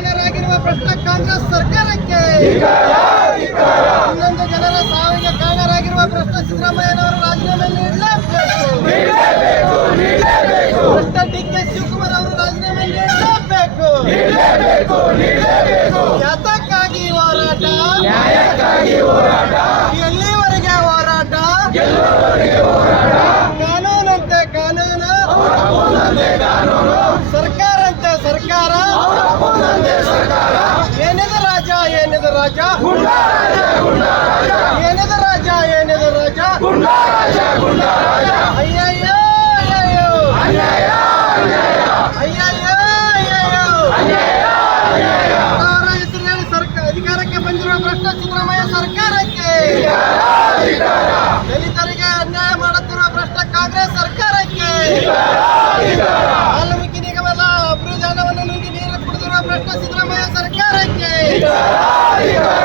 ಭ್ರಷ್ಟ ಕಾಂಗ್ರೆಸ್ ಸರ್ಕಾರಕ್ಕೆ. ಇನ್ನೊಂದು ಜನರ ಸಾವಿಗೆ ಕಾರಣರಾಗಿರುವ ಪ್ರಶ್ನೆ ಸಿದ್ದರಾಮಯ್ಯನವರು ರಾಜೀನಾಮೆ ನೀಡಲೇಬೇಕು. ಭ್ರಷ್ಟ ಡಿ ಕೆ ಶಿವಕುಮಾರ್ ಅವರು ರಾಜೀನಾಮೆ ನೀಡಲೇಬೇಕು. ಯಾತಕ್ಕಾಗಿ ಹೋರಾಟ? ಎಲ್ಲಿವರೆಗೆ ಹೋರಾಟ? ಕಾನೂನಂತೆ ಕಾನೂನು. ಸರ್ಕಾರಂತೆ ರಾಜ? ಏನಿದ ರಾಜ? ಏನಿದ ರಾಜ? ಅಯ್ಯಯ್ಯೋ ಸರ್ಕಾರ ಅಧಿಕಾರಕ್ಕೆ ಬಂದಿರುವ ಭ್ರಷ್ಟ ಸಿದ್ದರಾಮಯ್ಯ ಸರ್ಕಾರಕ್ಕೆ ದಲಿತರಿಗೆ ಅನ್ಯಾಯ ಮಾಡುತ್ತಿರುವ ಭ್ರಷ್ಟ ಕಾಂಗ್ರೆಸ್ ಸರ್ಕಾರಕ್ಕೆ ವಾಲ್ಮೀಕಿ ನಿಗಮದ ಅಭಿವೃದ್ಧಿ ಹಣವನ್ನು ನೀಡಿ ನೀರು ಕುಡಿದಿರುವ ಭ್ರಷ್ಟ ಸಿದ್ದರಾಮಯ್ಯ ಸರ್ಕಾರಕ್ಕೆ Hare